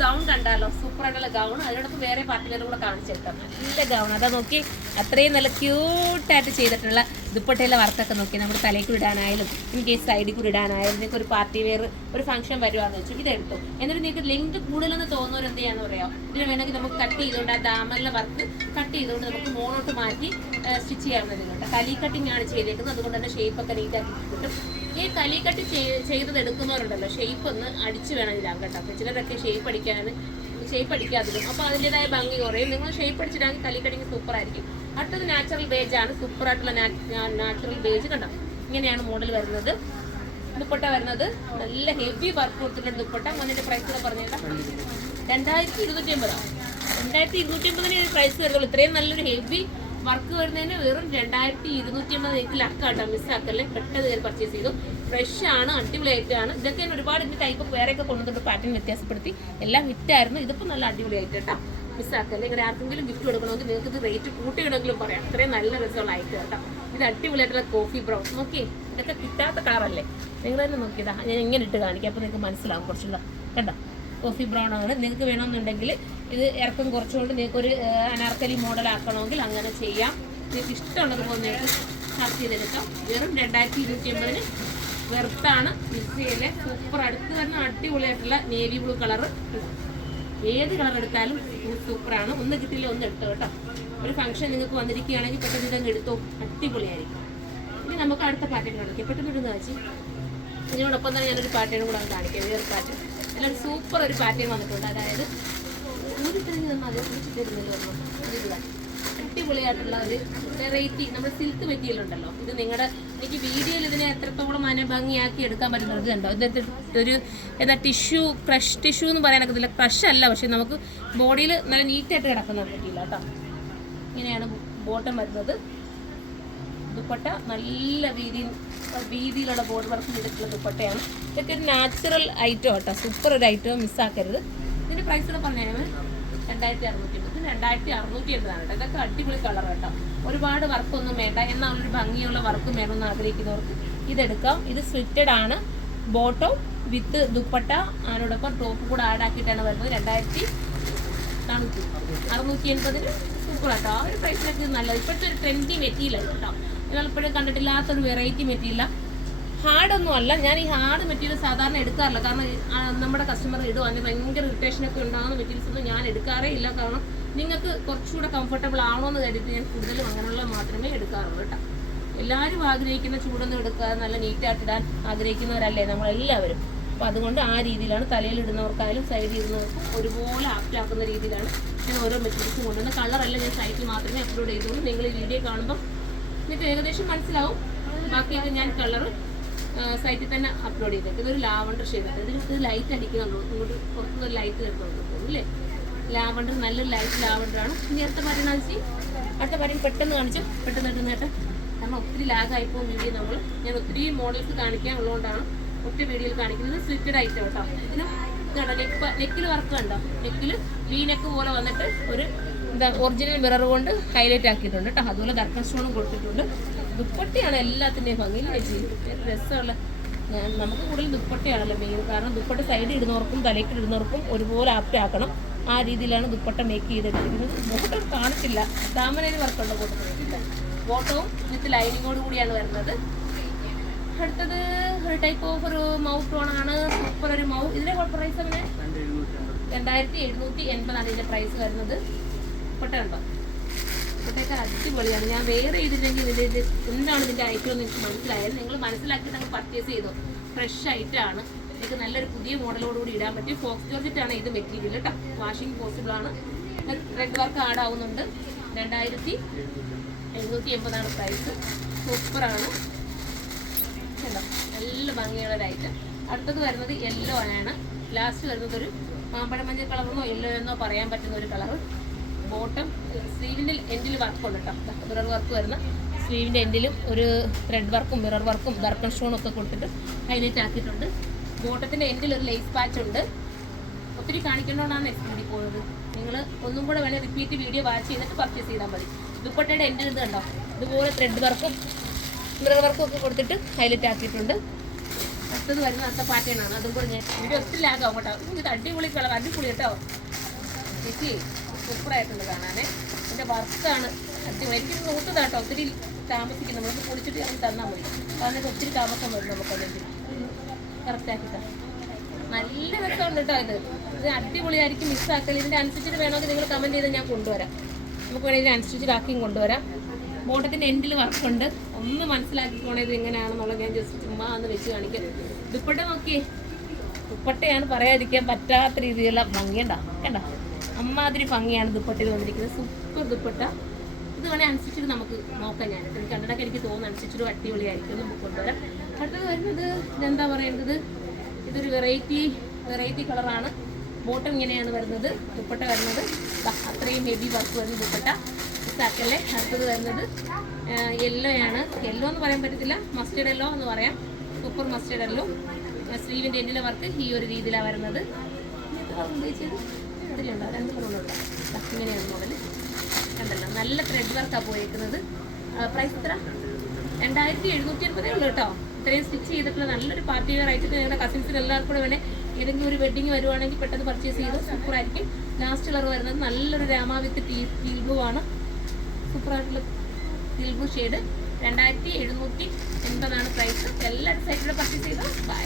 Gown കണ്ടാലോ, super ആയിട്ടുള്ള gown. അതിനോടൊപ്പം വേറെ പാർട്ടി വെയർ കൂടെ കാണിച്ചേക്കാം. നല്ല ഗൗൺ, അതാ നോക്കി, അത്രയും നല്ല ക്യൂട്ടായിട്ട് ചെയ്തിട്ടുള്ള ദുപ്പട്ടയിലെ വർക്കൊക്കെ നോക്കി. നമ്മുടെ തലയ്ക്ക് ഇടാനായാലും ഇൻ കേസ് സൈഡിൽ കൂടി ഇടാനായാലും നിങ്ങൾക്ക് ഒരു പാർട്ടി വെയർ ഒരു ഫംഗ്ഷൻ വരുവാന്ന് വെച്ചു ഇതെടുത്തു. എന്നിട്ട് നിങ്ങൾക്ക് ലെങ്ത് കൂടുതലെന്ന് തോന്നുന്നവർ എന്ത് ചെയ്യാന്ന് പറയാം, ഇതിന് വേണമെങ്കിൽ നമുക്ക് കട്ട് ചെയ്തുകൊണ്ട് ആ ദാമനിലെ വർക്ക് കട്ട് ചെയ്തുകൊണ്ട് നമുക്ക് മോണോട്ട് മാറ്റി സ്റ്റിച്ച് ചെയ്യാവുന്നതിനുണ്ട്. കലി കട്ടിങ് ആണ് ചെയ്തേക്കുന്നത്, അതുകൊണ്ട് തന്നെ ഷേപ്പൊക്കെ നീറ്റാക്കി കിട്ടും. ഈ കലി കട്ട് ചെയ്തത് എടുക്കുന്നവരുണ്ടല്ലോ, ഷേപ്പ് ഒന്ന് അടിച്ച് വേണം ഇടാൻ കേട്ടോ. അപ്പോൾ ചിലരൊക്കെ ഷേപ്പ് അടിക്കാതിരും, അപ്പോൾ അതിൻ്റെതായ ഭംഗി കുറയും. നിങ്ങൾ ഷേപ്പ് അടിച്ചിടാമെങ്കിൽ കലി കട്ടിങ് സൂപ്പറായിരിക്കും. അടുത്തത് നാച്ചുറൽ ബേജ് ആണ്, സൂപ്പറായിട്ടുള്ള നാച്ചുറൽ ബേജ് കണ്ടോ. ഇങ്ങനെയാണ് മോഡൽ വരുന്നത്. ദുപ്പട്ട വരുന്നത് നല്ല ഹെവി വർക്ക് കൊടുത്തിട്ടുണ്ട് ദുപ്പട്ട. അതിൻ്റെ പ്രൈസ് കൂടെ പറഞ്ഞേക്കാം, 2250. 2250 പ്രൈസ് വരുന്നുള്ളൂ. ഇത്രയും നല്ലൊരു ഹെവി വർക്ക് വരുന്നതിന് വെറും 2250 ലക്കാട്ടോ. മിസ്സാക്കല്ലേ, പെട്ടെന്ന് കയറി പർച്ചേസ് ചെയ്തു. ഫ്രഷ് ആണ്, അടിപൊളി ഐറ്റമാണ്. ഇതൊക്കെ ഒരുപാട് ഇതിൻ്റെ ടൈപ്പ് വേറെയൊക്കെ കൊണ്ടുവന്നിട്ട് പാറ്റേൺ വ്യത്യാസപ്പെടുത്തി എല്ലാം ഹിറ്റായിരുന്നു. ഇതിപ്പോൾ നല്ല അടിപൊളി ആയിട്ട് കേട്ടോ. മിസ്സാക്കല്ലേ. ഇങ്ങനെ ആർക്കെങ്കിലും ഗിഫ്റ്റ് കൊടുക്കണമെങ്കിൽ നിങ്ങൾക്ക് ഇത് റേറ്റ് കൂട്ടിയിടെങ്കിലും പറയാം. അത്രയും നല്ല രസമുള്ള ഐറ്റം കേട്ടോ. ഇത് അടിപൊളിയായിട്ടുള്ള കോഫി ബ്രൗൺ നോക്കി. ഇതൊക്കെ കിട്ടാത്ത കളറല്ലേ, നിങ്ങൾ തന്നെ നോക്കിയതാ. ഞാൻ ഇങ്ങനെ ഇട്ട് കാണിക്കാം, അപ്പോൾ നിങ്ങൾക്ക് മനസ്സിലാവും കുറച്ചുകൂടെ കണ്ടോ. കോഫി ബ്രൗൺ ആണ്. നിങ്ങൾക്ക് വേണമെന്നുണ്ടെങ്കിൽ ഇത് ഇറക്കം കുറച്ചുകൊണ്ട് നിങ്ങൾക്കൊരു അനാർക്കലി മോഡൽ ആക്കണമെങ്കിൽ അങ്ങനെ ചെയ്യാം. നിങ്ങൾക്ക് ഇഷ്ടമുള്ളതുപോലെ നിങ്ങൾക്ക് ചാർജ് ചെയ്തെടുക്കാം. വെറും 2250 വെറുത്താണ്. മിക്സിയിലെ സൂപ്പർ അടുത്ത് തന്നെ അടിപൊളിയായിട്ടുള്ള നേവി ബ്ലൂ കളറ്. ഏത് കളർ എടുത്താലും സൂപ്പറാണ്. ഒന്ന് കിട്ടില്ല ഒന്ന് എടുത്തോ കേട്ടോ. ഒരു ഫംഗ്ഷൻ നിങ്ങൾക്ക് വന്നിരിക്കുകയാണെങ്കിൽ പെട്ടെന്ന് ഇതങ്ങ് എടുത്തോ, അടിപൊളിയായിരിക്കും. ഇനി നമുക്ക് അടുത്ത പാറ്റേൺ കാണിക്കാം. പെട്ടെന്ന് ഇടുന്ന കാഴ്ച. ഇതിനോടൊപ്പം തന്നെ ഞാനൊരു പാറ്റേണും കൂടെ കാണിക്കാം. വേറൊരു പാറ്റേൺ എല്ലാം സൂപ്പർ ഒരു പാറ്റേൺ വന്നിട്ടുണ്ട്. അതായത് ഒരു തിരിഞ്ഞ് തന്നാൽ അത് തരുന്നില്ല അടിപൊളിയായിട്ടുള്ള ഒരു വെറൈറ്റി നമ്മുടെ സിൽക്ക് മെറ്റീരിയൽ ഉണ്ടല്ലോ. ഇത് നിങ്ങളുടെ എനിക്ക് വീഡിയോയിൽ ഇതിനെ എത്രത്തോളം ഭംഗിയാക്കി എടുക്കാൻ പറ്റുന്നത് കണ്ടോ. ഇതൊരു ടിഷ്യൂ ക്രഷ് ടിഷ്യൂ എന്ന് പറയാനൊക്കത്തില്ല, ക്രഷ് അല്ല, പക്ഷെ നമുക്ക് ബോഡിയിൽ നല്ല നീറ്റായിട്ട് കിടക്കുന്ന പറ്റില്ല കേട്ടോ. ഇങ്ങനെയാണ് ബോട്ടം വരുന്നത്. ദുപ്പട്ട നല്ല വീതിയിലുള്ള ബോർഡർ വർക്ക് ചെയ്തിട്ടുള്ള ദുപ്പട്ടയാണ്. ഇതൊക്കെ ഒരു നാച്ചുറൽ ഐറ്റം കേട്ടോ, സൂപ്പർ ഒരു ഐറ്റം മിസ്സാക്കരുത്. ഇതിൻ്റെ പ്രൈസ് കൂടെ പറഞ്ഞാൽ 2650. 2680 കേട്ടോ. ഇതൊക്കെ അടിപൊളി കളർ കേട്ടോ. ഒരുപാട് വർക്കൊന്നും വേണ്ട, എന്നാൽ ഒരു ഭംഗിയുള്ള വർക്കും വേണമെന്ന് ആഗ്രഹിക്കുന്നവർക്ക് ഇതെടുക്കാം. ഇത് സ്വിറ്റഡ് ആണ്. ബോട്ടം വിത്ത് ദുപ്പട്ട അതിനോടൊപ്പം ടോപ്പ് കൂടെ ആഡ് ആക്കിയിട്ടാണ് വരുന്നത്. 2480 സൂപ്പർ കേട്ടോ. ആ ഒരു പ്രൈസിനൊക്കെ നല്ലത്. ഇപ്പോഴത്തെ ഒരു ട്രെൻഡി മെറ്റീരിയൽ കേട്ടോ. നിങ്ങൾ ഇപ്പോഴും കണ്ടിട്ടില്ലാത്തൊരു വെറൈറ്റി മെറ്റീരിയൽ. ഹാർഡൊന്നും അല്ല. ഞാൻ ഈ ഹാർഡ് മെറ്റീരിയൽ സാധാരണ എടുക്കാറില്ല, കാരണം നമ്മുടെ കസ്റ്റമർ ഇടുവാണെങ്കിൽ ഭയങ്കര ഇറിറ്റേഷനൊക്കെ ഉണ്ടാകുന്ന മെറ്റീരിയൽസ് ഒന്നും ഞാൻ എടുക്കാറേ ഇല്ല. കാരണം നിങ്ങൾക്ക് കുറച്ചുകൂടെ കംഫർട്ടബിൾ ആണോയെന്ന് കരുതി ഞാൻ കൂടുതലും അങ്ങനെയുള്ള മാത്രമേ എടുക്കാറുള്ളൂ കേട്ടോ. എല്ലാവരും ആഗ്രഹിക്കുന്ന ചൂടൊന്നും എടുക്കാതെ നല്ല നീറ്റായിട്ടിടാൻ ആഗ്രഹിക്കുന്നവരല്ലേ നമ്മളെല്ലാവരും. അപ്പോൾ അതുകൊണ്ട് ആ രീതിയിലാണ് തലയിൽ ഇടുന്നവർക്കായാലും സൈഡിൽ ഇടുന്നവർക്കും ഒരുപോലെ ആപ്റ്റാക്കുന്ന രീതിയിലാണ് ഞാൻ ഓരോ മെറ്റീരിയൽസും കൊണ്ടുവന്ന. കളറെല്ലാം ഞാൻ സൈറ്റിൽ മാത്രമേ അപ്ലോഡ് ചെയ്തുള്ളൂ. നിങ്ങൾ ഈ വീഡിയോ കാണുമ്പോൾ നിങ്ങൾക്ക് ഏകദേശം മനസ്സിലാവും. ബാക്കിയൊക്കെ ഞാൻ കളർ സൈറ്റിൽ തന്നെ അപ്ലോഡ് ചെയ്തേക്കും. ഇതൊരു ലാവണ്ടർ ഷെയ്ഡാണ്. ഇത് ലൈറ്റ് അടിക്കുന്നുള്ളൂ, ഇങ്ങോട്ട് പുറത്തുനിന്നൊരു ലൈറ്റ് വരുന്നുള്ളൂ അല്ലേ. ലാവണ്ടർ നല്ലൊരു ലൈറ്റ് ലാവണ്ടറാണ്. ഇനി അടുത്ത പാറ്റേൺ കാണിച്ച് അടുത്ത പാറ്റേൺ പെട്ടെന്ന് കാണിച്ചു, പെട്ടെന്ന് ഇട്ടുന്നേട്ടെ. കാരണം ഒത്തിരി ലാഗായിപ്പോൾ വീഡിയോ ഞാൻ ഒത്തിരി മോഡൽസ് കാണിക്കാൻ ഉള്ളതുകൊണ്ടാണ് ഒറ്റ വീഡിയോയിൽ കാണിക്കുന്നത്. സ്വിറ്റഡ് ഐറ്റം കേട്ടോ. ഇതിനും ഇതാണോ നെക്കിൽ വർക്ക് കണ്ടോ. നെക്കിൽ വി നെക്ക് പോലെ വന്നിട്ട് ഒരു ഒറിജിനൽ മിറർ കൊണ്ട് ഹൈലൈറ്റ് ആക്കിയിട്ടുണ്ട് കേട്ടോ. അതുപോലെ ദർക്കൻ സ്റ്റോണും കൊടുത്തിട്ടുണ്ട്. ദുപ്പട്ടയാണ് എല്ലാത്തിൻ്റെയും ഭംഗിയിൽ വെച്ച് രസമുള്ള. നമുക്ക് കൂടുതൽ ദുപ്പട്ടയാണല്ലോ മെയിൻ, കാരണം ദുപ്പട്ട സൈഡിൽ ഇടുന്നവർക്കും തലയ്ക്ക് ഇടുന്നവർക്കും ഒരുപോലെ ആപ്റ്റ് ആക്കണം. ആ രീതിയിലാണ് ദുപ്പട്ട മേക്ക് ചെയ്തിട്ടിരിക്കുന്നത്. ബോട്ടം കാണിച്ചില്ല, ദാമനയിൽ വർക്കുണ്ടോ ബോട്ടം. ബോട്ടവും വിത്ത് ലൈനിങ്ങോട് കൂടിയാണ് വരുന്നത്. അടുത്തത് ഒരു ടൈപ്പ് ഓഫ് ഒരു മൗത്ത് ടോണാണ്. സൂപ്പർ ഒരു ഇതിൻ്റെ പ്രൈസ് അങ്ങനെ 2780 ഇതിൻ്റെ പ്രൈസ് വരുന്നത്. ദുപ്പട്ട ഉണ്ടോ, ദുപ്പട്ടയൊക്കെ അടിപൊളിയാണ്. ഞാൻ വേറെ ചെയ്തില്ലെങ്കിൽ ഇതിൻ്റെ എന്താണ് ഇതിൻ്റെ ഐറ്റം നിങ്ങൾക്ക് മനസ്സിലായത്. നിങ്ങൾ മനസ്സിലാക്കി നിങ്ങൾ പർച്ചേസ് ചെയ്തോ. ഫ്രഷ് ഐറ്റമാണ്. നിങ്ങൾക്ക് നല്ലൊരു പുതിയ മോഡലോടുകൂടി ഇടാൻ പറ്റും. ഫോക്സ് ജോർജറ്റാണ് ഇത് മെറ്റീരിയൽ കേട്ടോ. വാഷിംഗ് പോസിബിൾ ആണ്. റെഡ് വർക്ക് ആഡ് ആവുന്നുണ്ട്. 2780 പ്രൈസ്. സൂപ്പറാണ് കേട്ടോ. നല്ല ഭംഗിയുള്ള ഒരു ഐറ്റം. അടുത്തത് വരുന്നത് യെല്ലോ ആണ്. ലാസ്റ്റ് വരുന്നത് ഒരു മാമ്പഴ മഞ്ഞൾ കളറെന്നോ യെല്ലോ എന്നോ പറയാൻ പറ്റുന്ന ഒരു കളറ്. ബോട്ടം സ്ലീവിൻ്റെ എൻഡിൽ വർക്കുണ്ട് കേട്ടോ. മിറർ വർക്ക് വരുന്ന സ്ലീവിൻ്റെ എൻഡിലും ഒരു ത്രെഡ് വർക്കും മിറർ വർക്കും ദർക്കൺ സ്റ്റോണും ഒക്കെ കൊടുത്തിട്ട് ഹൈലൈറ്റ് ആക്കിയിട്ടുണ്ട്. ബോട്ടത്തിൻ്റെ എൻഡിൽ ഒരു ലേസ് പാച്ച് ഉണ്ട്. ഒത്തിരി കാണിക്കേണ്ടതുകൊണ്ടാണ് എക്സ്പെൻഡ് പോകുന്നത്. നിങ്ങൾ ഒന്നും കൂടെ വേണേൽ റിപ്പീറ്റ് വീഡിയോ വാച്ച് ചെയ്തിട്ട് പർച്ചേസ് ചെയ്താൽ മതി. ദുപ്പട്ടയുടെ എൻഡിൽ ഇത് കണ്ടോ, ഇതുപോലെ ത്രെഡ് വർക്കും മിറർ വർക്കും ഒക്കെ കൊടുത്തിട്ട് ഹൈലൈറ്റ് ആക്കിയിട്ടുണ്ട്. അടുത്തത് വരുന്ന അടുത്ത പാറ്റേൺ ആണ്. അതും കൂടെ ഞാൻ വീഡിയോ ഒത്തിരി ലാഗാവും കേട്ടോ. ഇത് അടിപൊളി കളർ, അടിപൊളി കേട്ടോ ചേച്ചി, സൂപ്പറായിട്ടുണ്ട് കാണാനേ. എൻ്റെ വർക്കാണ് അടിപൊളി. എനിക്ക് നോട്ടതാട്ടോ, ഒത്തിരി താമസിക്കും. നമ്മളൊന്ന് പൊളിച്ചിട്ട് നമുക്ക് തന്നാൽ മതി. കാരണം ഒത്തിരി താമസം വരും നമുക്കല്ലെങ്കിൽ കറക്റ്റാക്കി തരാം. നല്ല രസമുണ്ട് കേട്ടോ. ഇത് അടിപൊളിയായിരിക്കും, മിസ്സാക്കൽ. ഇതിൻ്റെ അനുസരിച്ചിട്ട് വേണമെങ്കിൽ നിങ്ങൾ കമൻറ്റ് ചെയ്താൽ ഞാൻ കൊണ്ടുവരാം. നമുക്ക് വേണമെങ്കിൽ ഇതിനനുസരിച്ചിട്ടാക്കിയും കൊണ്ടുവരാം. ബോട്ടത്തിൻ്റെ എൻഡിൽ വർക്കുണ്ട്. ഒന്ന് മനസ്സിലാക്കിക്കോണേ ഇത് എങ്ങനെയാണെന്നുള്ളത്. ഞാൻ ജസ്റ്റ് ചുമ്മാ ഒന്ന് വെച്ച് കാണിക്കാം. ദുപ്പട്ട നോക്കിയേ, ദുപ്പട്ടയാണ് പറയാതിരിക്കാൻ പറ്റാത്ത രീതിയിലുള്ള ഭംഗിയുണ്ടോ, കണ്ടോ? അമ്മാതിരി ഭംഗിയാണ് ദുപ്പട്ടയിൽ വന്നിരിക്കുന്നത്. സൂപ്പർ ദുപ്പട്ട. ഇത് വേണേൽ അനുസരിച്ചിട്ട് നമുക്ക് നോക്കാം. ഞാൻ ഇത് കണ്ടിട്ടൊക്കെ എനിക്ക് തോന്നുന്നു അനുസരിച്ചിട്ട് അടിപൊളിയായിരിക്കും. നമുക്ക് കൊണ്ടുവരാം. അടുത്തത് വരുന്നത് ഇതെന്താ പറയുന്നത്, ഇതൊരു വെറൈറ്റി കളറാണ്. ബോട്ടം ഇങ്ങനെയാണ് വരുന്നത്. ദുപ്പട്ട വരുന്നത് അത്രയും ഹെവി വർക്ക് വരുന്ന ദുപ്പട്ട. സാക്കല്ലേ. അടുത്തത് വരുന്നത് യെല്ലോ ആണ്. യെല്ലോ എന്ന് പറയാൻ പറ്റത്തില്ല, മസ്റ്റേർഡ് യെല്ലോ എന്ന് പറയാം. Super mustard yellow. സ്ലീവിൻ്റെ എൻഡിലെ വർക്ക് ഈ ഒരു രീതിയിലാണ് വരുന്നത്. ഇതിലുണ്ടോ, 2 കളറുണ്ടോ? ഇങ്ങനെയാണ് മോഡൽ. കണ്ടല്ലോ, നല്ല ത്രെഡ് വർക്കാണ് പോയേക്കുന്നത്. പ്രൈസ് എത്ര? 2780 ഉള്ളൂ കേട്ടോ. ഇത്രയും സ്റ്റിച്ച് ചെയ്തിട്ടുള്ള നല്ലൊരു പാർട്ടി വെയർ ആയിട്ട് നിങ്ങളുടെ കസിൻസിന് എല്ലാവർക്കും കൂടെ വേണേൽ ഏതെങ്കിലും ഒരു വെഡിങ് വരുവാണെങ്കിൽ പെട്ടെന്ന് പർച്ചേസ് ചെയ്തു. സൂപ്പറായിരിക്കും. ലാസ്റ്റ് കളർ വരുന്നത് നല്ലൊരു രാമ വിത്ത് ടീൽ ബ്ലൂ ആണ്. സൂപ്പറായിട്ടുള്ള ടീൽ ബ്ലൂ ഷെയ്ഡ്. 2780 പ്രൈസ്. എല്ലാവരും സൈറ്റിലൂടെ പർച്ചേസ് ചെയ്തോ. ബൈ.